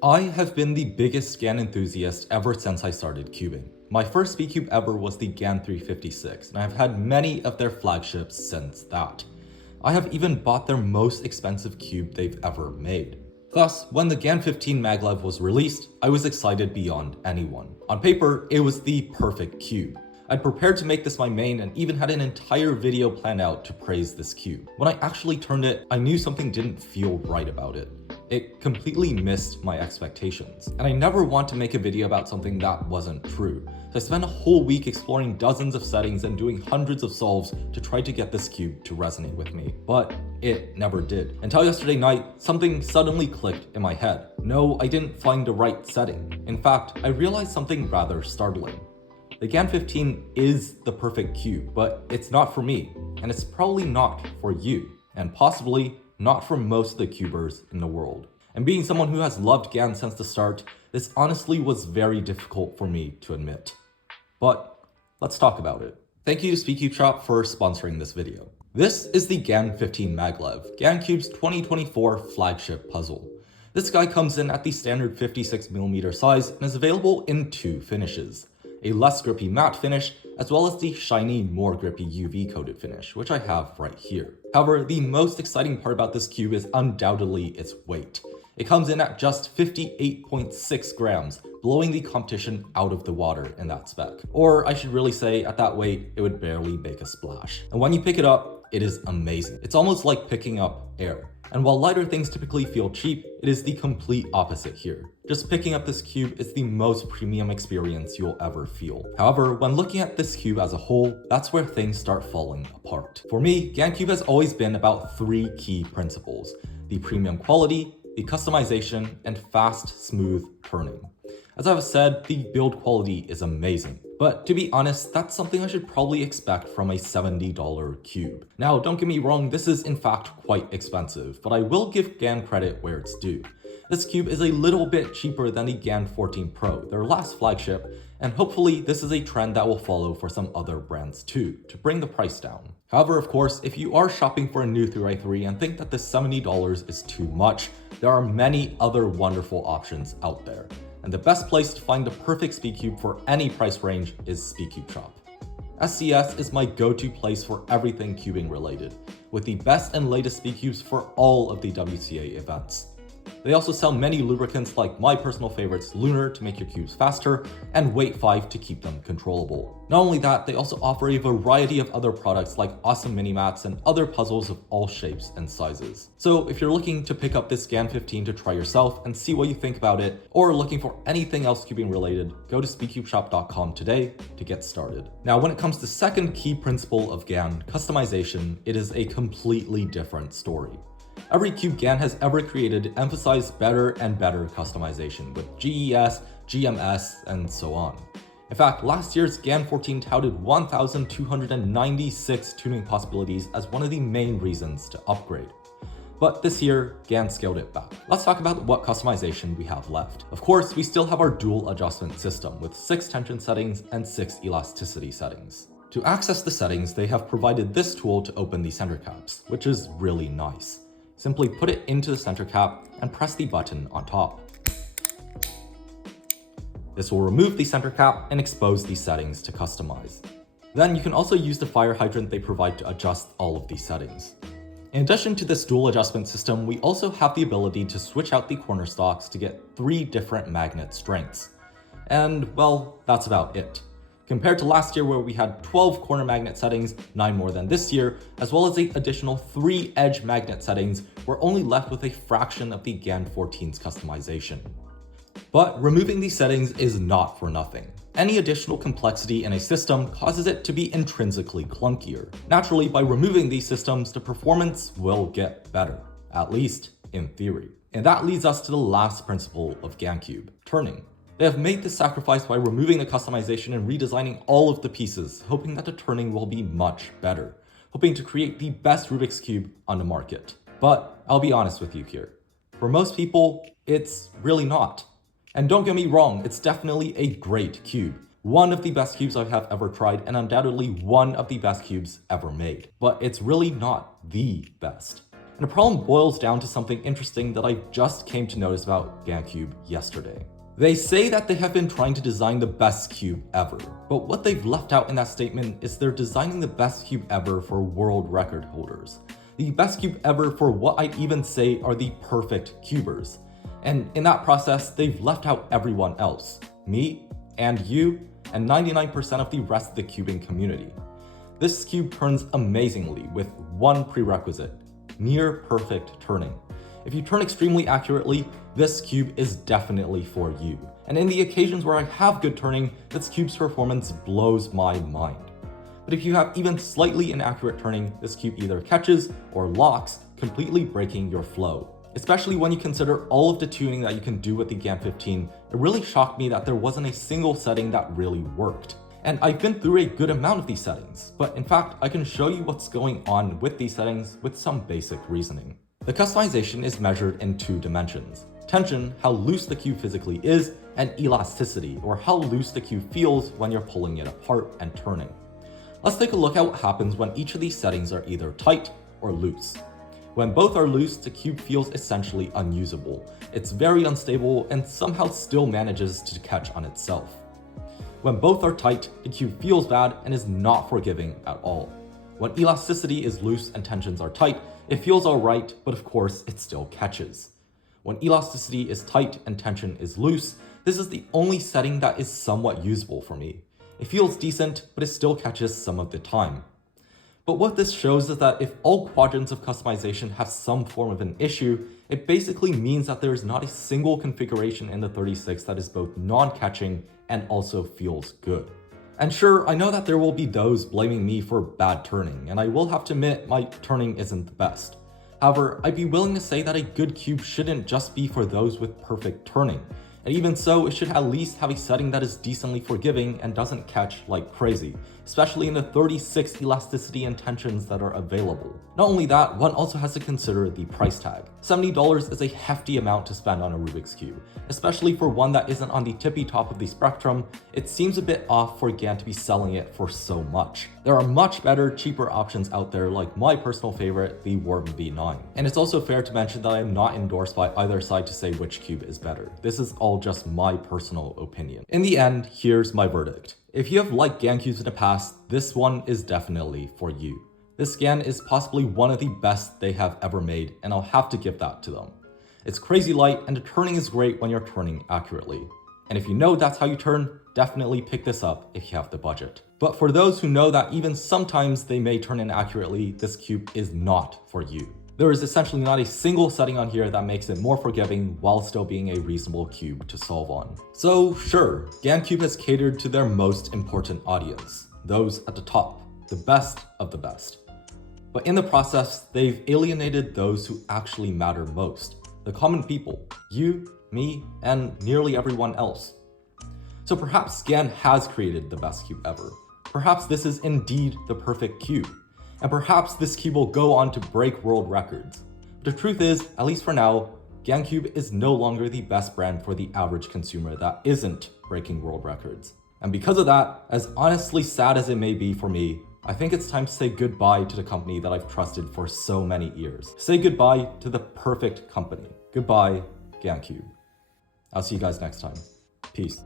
I have been the biggest GAN enthusiast ever since I started cubing. My first SpeedCube ever was the GAN 356, and I've had many of their flagships since that. I have even bought their most expensive cube they've ever made. Thus, when the GAN 15 Maglev was released, I was excited beyond anyone. On paper, it was the perfect cube. I'd prepared to make this my main and even had an entire video planned out to praise this cube. When I actually turned it, I knew something didn't feel right about it. It completely missed my expectations. And I never want to make a video about something that wasn't true. So I spent a whole week exploring dozens of settings and doing hundreds of solves to try to get this cube to resonate with me. But it never did. Until yesterday night, something suddenly clicked in my head. No, I didn't find the right setting. In fact, I realized something rather startling. The GAN 15 is the perfect cube, but it's not for me, and it's probably not for you, and possibly not for most of the cubers in the world. And being someone who has loved GAN since the start, this honestly was very difficult for me to admit. But let's talk about it. Thank you to SpeedCube Shop for sponsoring this video. This is the GAN 15 Maglev, GANCUBE's 2024 flagship puzzle. This guy comes in at the standard 56mm size and is available in two finishes. A less grippy matte finish, as well as the shiny, more grippy UV coated finish, which I have right here. However, the most exciting part about this cube is undoubtedly its weight. It comes in at just 58.6 grams, blowing the competition out of the water in that spec. Or I should really say, at that weight, it would barely make a splash. And when you pick it up, it is amazing. It's almost like picking up air. And while lighter things typically feel cheap, it is the complete opposite here. Just picking up this cube is the most premium experience you'll ever feel. However, when looking at this cube as a whole, that's where things start falling apart. For me, GANCUBE has always been about three key principles: the premium quality, the customization, and fast, smooth turning. As I've said, the build quality is amazing. But to be honest, that's something I should probably expect from a $70 cube. Now, don't get me wrong, this is in fact quite expensive, but I will give GAN credit where it's due. This cube is a little bit cheaper than the GAN 14 Pro, their last flagship, and hopefully this is a trend that will follow for some other brands too, to bring the price down. However, of course, if you are shopping for a new 3x3 and think that this $70 is too much, there are many other wonderful options out there. And the best place to find the perfect SpeedCube for any price range is SpeedCube Shop. SCS is my go-to place for everything cubing related, with the best and latest SpeedCubes for all of the WCA events. They also sell many lubricants like my personal favorites, Lunar to make your cubes faster, and Weight 5 to keep them controllable. Not only that, they also offer a variety of other products like awesome mini mats and other puzzles of all shapes and sizes. So if you're looking to pick up this GAN 15 to try yourself and see what you think about it, or looking for anything else cubing related, go to speedcubeshop.com today to get started. Now, when it comes to the second key principle of GAN, customization, it is a completely different story. Every cube GAN has ever created emphasized better and better customization with GES, GMS, and so on. In fact, last year's GAN 14 touted 1,296 tuning possibilities as one of the main reasons to upgrade. But this year, GAN scaled it back. Let's talk about what customization we have left. Of course, we still have our dual adjustment system with 6 tension settings and 6 elasticity settings. To access the settings, they have provided this tool to open the center caps, which is really nice. Simply put it into the center cap and press the button on top. This will remove the center cap and expose the settings to customize. Then you can also use the fire hydrant they provide to adjust all of these settings. In addition to this dual adjustment system, we also have the ability to switch out the corner stocks to get 3 different magnet strengths. And well, that's about it. Compared to last year where we had 12 corner magnet settings, 9 more than this year, as well as the additional 3 edge magnet settings, we're only left with a fraction of the GAN 14's customization. But removing these settings is not for nothing. Any additional complexity in a system causes it to be intrinsically clunkier. Naturally, by removing these systems, the performance will get better, at least in theory. And that leads us to the last principle of GANCUBE, turning. They have made this sacrifice by removing the customization and redesigning all of the pieces, hoping that the turning will be much better, hoping to create the best Rubik's Cube on the market. But I'll be honest with you here. For most people, it's really not. And don't get me wrong, it's definitely a great cube. One of the best cubes I have ever tried, and undoubtedly one of the best cubes ever made. But it's really not the best. And the problem boils down to something interesting that I just came to notice about GANCUBE yesterday. They say that they have been trying to design the best cube ever, but what they've left out in that statement is they're designing the best cube ever for world record holders. The best cube ever for what I'd even say are the perfect cubers. And in that process, they've left out everyone else. Me, and you, and 99% of the rest of the cubing community. This cube turns amazingly with one prerequisite: near perfect turning. If you turn extremely accurately, this cube is definitely for you. And in the occasions where I have good turning, this cube's performance blows my mind. But if you have even slightly inaccurate turning, this cube either catches or locks, completely breaking your flow. Especially when you consider all of the tuning that you can do with the GAN 15, it really shocked me that there wasn't a single setting that really worked. And I've been through a good amount of these settings, but in fact, I can show you what's going on with these settings with some basic reasoning. The customization is measured in 2 dimensions: tension, how loose the cube physically is, and elasticity, or how loose the cube feels when you're pulling it apart and turning. Let's take a look at what happens when each of these settings are either tight or loose. When both are loose, the cube feels essentially unusable. It's very unstable and somehow still manages to catch on itself. When both are tight, the cube feels bad and is not forgiving at all. When elasticity is loose and tensions are tight, it feels alright, but of course it still catches. When elasticity is tight and tension is loose, this is the only setting that is somewhat usable for me. It feels decent, but it still catches some of the time. But what this shows is that if all quadrants of customization have some form of an issue, it basically means that there is not a single configuration in the 36 that is both non-catching and also feels good. And sure, I know that there will be those blaming me for bad turning, and I will have to admit my turning isn't the best. However, I'd be willing to say that a good cube shouldn't just be for those with perfect turning. And even so, it should at least have a setting that is decently forgiving and doesn't catch like crazy, especially in the 36 elasticity and tensions that are available. Not only that, one also has to consider the price tag. $70 is a hefty amount to spend on a Rubik's Cube, especially for one that isn't on the tippy top of the spectrum. It seems a bit off for GAN to be selling it for so much. There are much better, cheaper options out there, like my personal favorite, the Warden V9. And it's also fair to mention that I am not endorsed by either side to say which cube is better. This is all just my personal opinion. In the end, here's my verdict. If you have liked GAN cubes in the past, this one is definitely for you. This GAN is possibly one of the best they have ever made, and I'll have to give that to them. It's crazy light, and the turning is great when you're turning accurately. And if you know that's how you turn, definitely pick this up if you have the budget. But for those who know that even sometimes they may turn inaccurately, this cube is not for you. There is essentially not a single setting on here that makes it more forgiving while still being a reasonable cube to solve on. So sure, GANCUBE has catered to their most important audience, those at the top, the best of the best. But in the process, they've alienated those who actually matter most, the common people, you, me, and nearly everyone else. So perhaps GAN has created the best cube ever. Perhaps this is indeed the perfect cube. And perhaps this cube will go on to break world records. But the truth is, at least for now, GANCUBE is no longer the best brand for the average consumer that isn't breaking world records. And because of that, as honestly sad as it may be for me, I think it's time to say goodbye to the company that I've trusted for so many years. Say goodbye to the perfect company. Goodbye, GANCUBE. I'll see you guys next time. Peace.